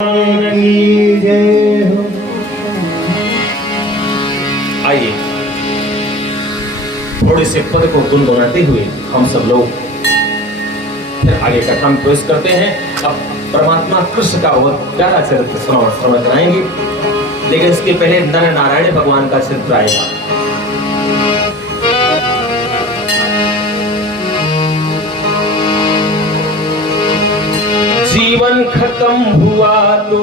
आइए थोड़े से पद को गुनगुनाते हुए हम सब लोग फिर आगे कथा में प्रवेश करते हैं। अब परमात्मा कृष्ण का वो प्यारा चरित्र श्रवण कराएंगे, लेकिन इसके पहले नर नारायण भगवान का चरित्र आएगा। जीवन खत्म हुआ तो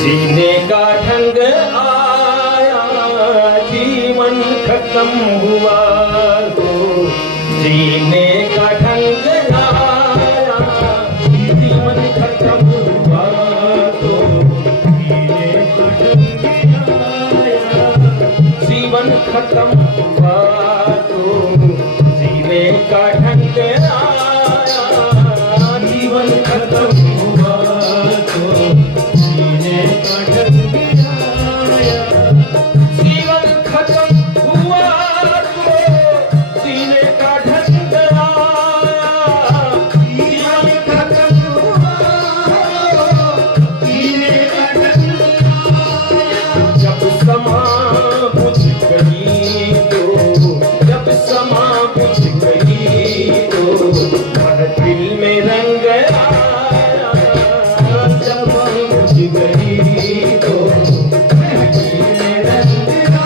जीने का ढंग आया, जीवन खत्म हुआ तो जीने का ढंग आया, जीवन खत्म हुआ तो जीने का ढंग आया, जीवन खत्म हुआ तो जीने का ढंग आया, जीवन खत्म हुआ तो जीने का ढंग आया, जीवन खत्म हुआ तो जीने का ढंग आया, जीवन खत्म हुआ जीने का ढंग आया। जब समा बुझ गई तो, जब समा बुझ गई तो मन दिल में रंग आया, जब बुझ गई तो मन दिल में रंग आया।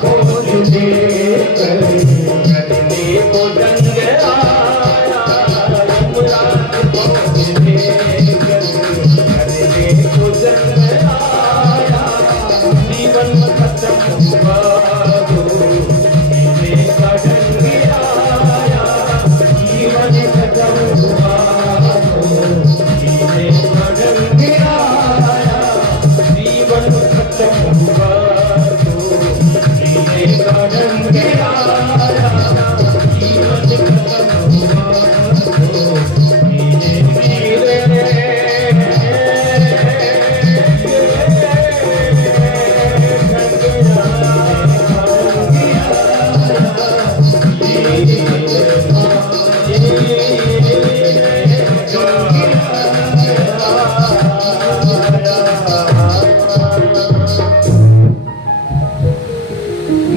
खोज लेकर करने को जंग आया, यमराज खोज लेकर करने को जंग आया, जीवन खत्म हुआ तो जीने का ढंग आया, जीवन खत्म हुआ तो जीने का ढंग आया, जीवन खत्म हुआ तो जीने का ढंग आया, जीवन खत्म हुआ तो जीने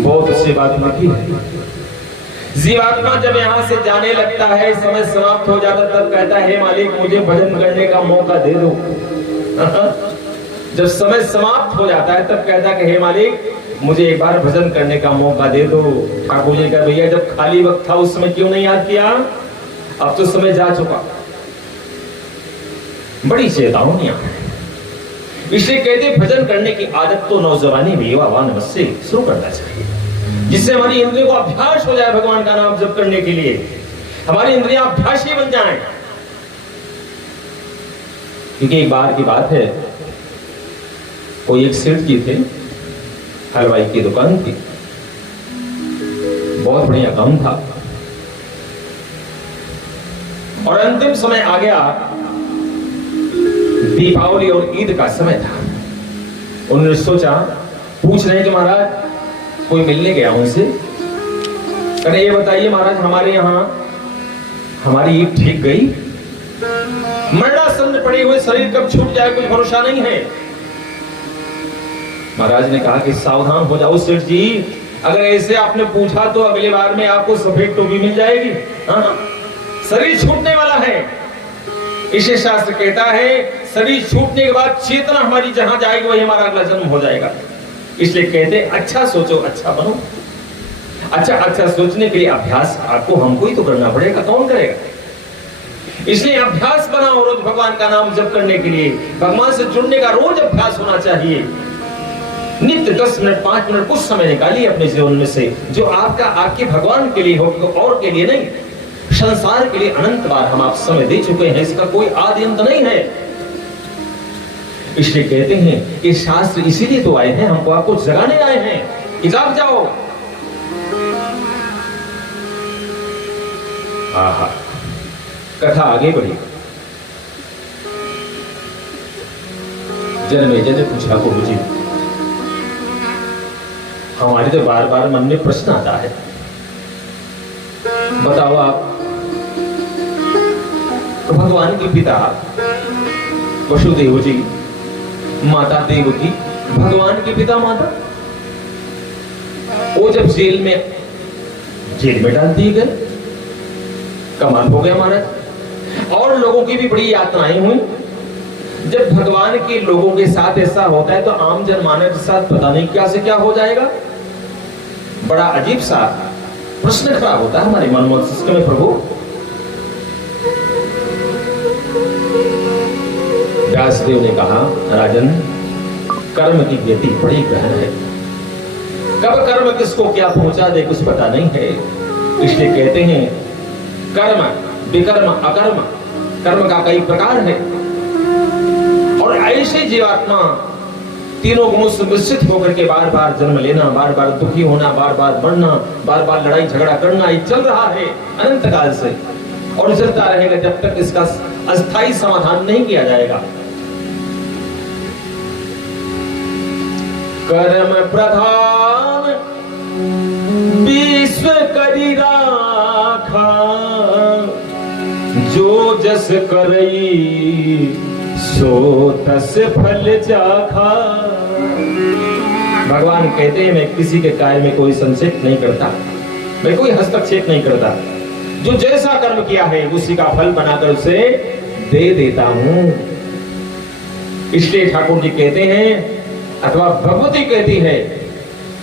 बहुत अच्छी बात लिखी है। जीवात्मा जब यहाँ से जाने लगता है, समय समाप्त हो जाता, तब कहता है हे मालिक मुझे भजन करने का मौका दे दो। जब समय समाप्त हो जाता है तब कहता है कि हे मालिक मुझे एक बार भजन करने का मौका दे दो। ठाकुर जी का भैया जब खाली वक्त था उस समय क्यों नहीं याद किया? अब तो समय जा चुका। बड़ी चेतावनी है, इसलिए कहते भजन करने की आदत तो नौजवानी में युवावान अवश्य शुरू करना चाहिए, जिससे हमारी इंद्रियों को अभ्यास हो जाए भगवान का नाम जप करने के लिए, हमारी इंद्रियां अभ्यासी बन जाएं। क्योंकि एक बार की बात है, कोई एक सेठ जी थे, हलवाई की दुकान थी, बहुत बढ़िया काम था, और अंतिम समय आ गया, दीपावली और ईद का समय था। उन्होंने सोचा, पूछ रहे कि महाराज कोई मिलने गया उनसे, कहने ये बताइए महाराज हमारे यहाँ हमारी ईद ठीक गई? मरणासन्न पड़े हुए शरीर कब छूट जाए कोई भरोसा नहीं है। महाराज ने कहा कि सावधान हो जाओ सेठ जी, अगर ऐसे आपने पूछा तो अगले बार में आपको सफेद टोपी मिल जाएगी। हाँ, शरीर छूटने वाला है। इसे शास्त्र कहता है शरीर छूटने के बाद चेतना हमारी जहां जाएगी वही हमारा अगला जन्म हो जाएगा। इसलिए कहते अच्छा सोचो अच्छा बनो। अच्छा सोचने के लिए अभ्यास आपको हमको ही तो करना पड़ेगा, कौन करेगा? इसलिए अभ्यास बनाओ रोज भगवान का नाम जप करने के लिए, भगवान से जुड़ने का रोज अभ्यास होना चाहिए। नित्य 10 मिनट 5 मिनट कुछ समय निकालिए अपने जीवन में से, जो आपका आपके भगवान के लिए हो, और के लिए नहीं। संसार के लिए अनंत बार हम आप समय दे चुके हैं, इसका कोई आदि अंत नहीं है। इसलिए कहते हैं कि शास्त्र इसीलिए तो आए हैं, हमको आपको जगाने आए हैं कि जाग जाओ। आहा, कथा आगे बढ़ी। जन्मेजय ने पूछा गुरु जी, हमारे तो बार बार मन में प्रश्न आता है, बताओ आप भगवान के पिता वसुदेव जी, माता देवकी, भगवान के पिता माता, वो जब जेल में डाल दिए गए, कमाल हो गया महाराज। और लोगों की भी बड़ी यातनाएं हुई। जब भगवान के लोगों के साथ ऐसा होता है तो आम जनमानस के साथ पता नहीं क्या से क्या हो जाएगा। बड़ा अजीब सा प्रश्न खड़ा होता है हमारे मन मस्तिष्क में। प्रभु व्यासदेव ने कहा, राजन कर्म की गति बड़ी गहन है, कब कर्म किसको क्या पहुंचा दे कुछ पता नहीं है। इसलिए कहते हैं कर्म विकर्म अकर्म, कर्म का कई प्रकार है, और ऐसे जीवात्मा तीनों गुणों से मिश्रित होकर के बार बार जन्म लेना, बार बार दुखी होना, बार बार मरना, बार बार लड़ाई झगड़ा करना, ये चल रहा है अनंत काल से, और चलता रहेगा जब तक इसका अस्थायी समाधान नहीं किया जाएगा। कर्म प्रधान विश्व करी राखा, जो जस करई सो तस फल चाखा। भगवान कहते हैं मैं किसी के कार्य में कोई संक्षेप नहीं करता, मैं कोई हस्तक्षेप नहीं करता, जो जैसा कर्म किया है उसी का फल बनाकर उसे दे देता हूं। इसलिए ठाकुर जी कहते हैं, अथवा भगवती कहती है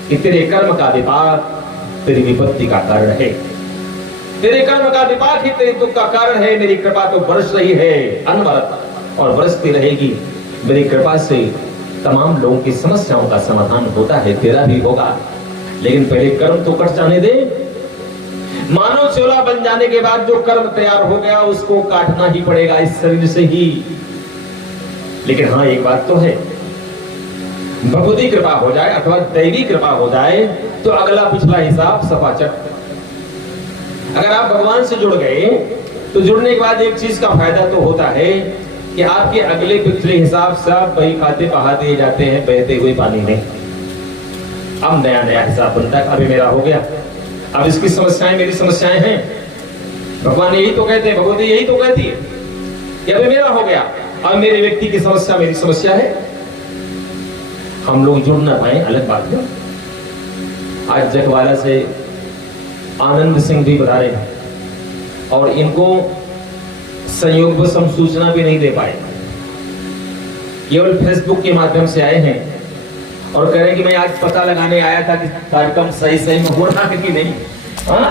कि तेरे कर्म का विपाक तेरी विपत्ति का कारण है, तेरे कर्म का विपाक ही तेरे दुख का कारण है। मेरी कृपा तो बरस रही है अनवरत और बरसती रहेगी। मेरी कृपा से तमाम लोगों की समस्याओं का समाधान होता है, तेरा भी होगा, लेकिन पहले कर्म तो कट जाने दे। मानव चोला बन जाने के बाद जो कर्म तैयार हो गया उसको काटना ही पड़ेगा इस शरीर से ही। लेकिन हाँ, एक बात तो है, भगवती कृपा हो जाए अथवा दैवी कृपा हो जाए तो अगला पिछला हिसाब सपाचट। अगर आप भगवान से जुड़ गए तो जुड़ने के बाद एक चीज का फायदा तो होता है कि आपके अगले पिछले हिसाब सब बही खाते बहा दिए जाते हैं बहते हुए पानी में। अब नया नया हिसाब बनता है, अभी मेरा हो गया, अब इसकी समस्याएं मेरी समस्याएं हैं। भगवान यही तो कहते हैं, भगवती यही तो कहती है कि अभी मेरा हो गया, अब मेरे व्यक्ति की समस्या मेरी समस्या है। हम लोग जुड़ ना पाए अलग बात है। आज जगवाला से आनंद सिंह भी बता रहे हैं और इनको संयोगवश हम सूचना भी नहीं दे पाए, केवल फेसबुक के माध्यम से आए हैं और कह रहे हैं कि मैं आज पता लगाने आया था कि कार्यक्रम सही में हो रहा है कि नहीं। हाँ,